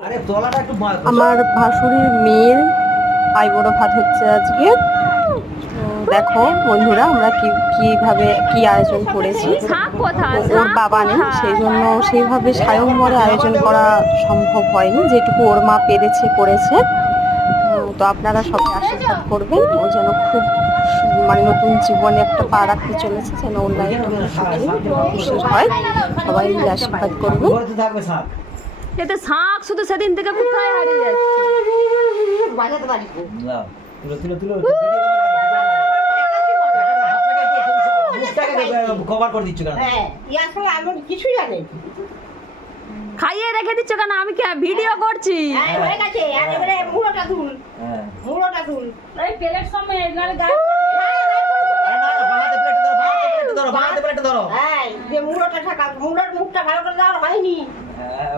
আমার ভাসুরের মেয়ের আইবুড়ো ভাত হচ্ছে আজকে। তো দেখো বন্ধুরা, আমরা কিভাবে কি আয়োজন করেছি। ওর বাবা নেই, সেই জন্য সেইভাবে স্বয়ংবরে আয়োজন করা সম্ভব হয়নি, যেটুকু ওর মা পেরেছে করেছে। তো আপনারা সবাই আশীর্বাদ করবেন, ও যেন খুব মানে নতুন জীবনে একটা পা রাখতে চলেছে, যেন ওর লাইফটা খুশি হয়। সবাই মিলে আশীর্বাদ করবেন। এতে শাঁখ শুধু সেদিন থেকে কোথায় হারিয়ে যাচ্ছে। বাজাতে পারি না। কভার করে দিচ্ছ কেন? হ্যাঁ, ইয়া আসলে আমি কিছুই জানি না। খাইয়ে রেখে দিচ্ছ কেন? আমি কি ভিডিও করছি? হ্যাঁ, হয়ে গেছে। আর এবারে মুড়োটা তুল। হ্যাঁ। মুড়োটা তুল। এই প্লেট সময় এখানে গায়ে বাঁহাতে প্লেটে ধরো। হ্যাঁ, যে মুড়োটা ঢাকা, মুড়োর মুখটা ভালো করে দাও, হয়নি।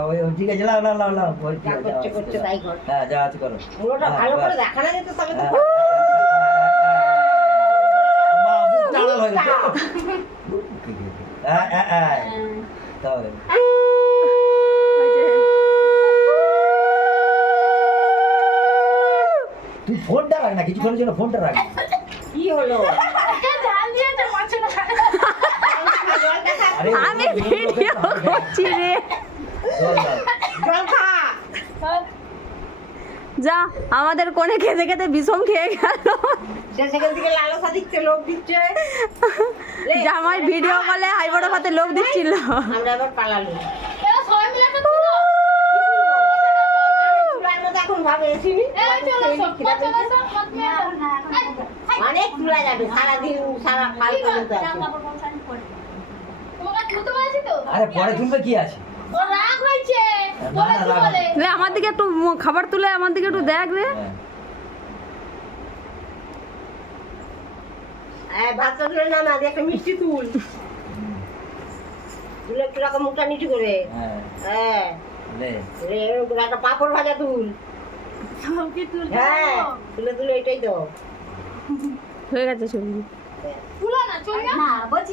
ওই ঠিক আছে, লাও লাও লাও লাও। ওই ঠিক যা আছে, করছে তাই কর। হ্যাঁ, যা আছে করো। মুড়োটা ভালো করে দেখানো যেত তবে তো। মুখ টানাল হয়ে গেছে। তাহলে তুই ফোনটা রাখ না, কিছুক্ষণের জন্য ফোনটা রাখ। কি হলো? আমি ভিডিও করছি রে। জল খা। যা, আমাদের কোণে খেতে খেতে বিষম খেয়ে গেল। সে সেখান থেকে লালসা দিচ্ছে, লোক দিচ্ছে। জামাই ভিডিও কলে আইবুড়ো ভাতে লোক দিচ্ছিল। আমরা এবার পালালো। এখন ভাবে এসিনি অনেক তুলা যাবে সারাদিন, সারা কাল পর্যন্ত আছে। আরে পরে তুলবে কি আছে? রে আমার দিকে একটু খাবার তুলে আমার দিকে একটু দেখ রে। ভাতটা তুলে না না, একটা মিষ্টি তুল। তুলে একটু রকম মুখটা নিচু করে। হ্যাঁ, একটা পাঁপড় ভাজা তুল। হ্যাঁ, তুলে তুলে এটাই তো হয়ে গেছে ছবি। না বলছি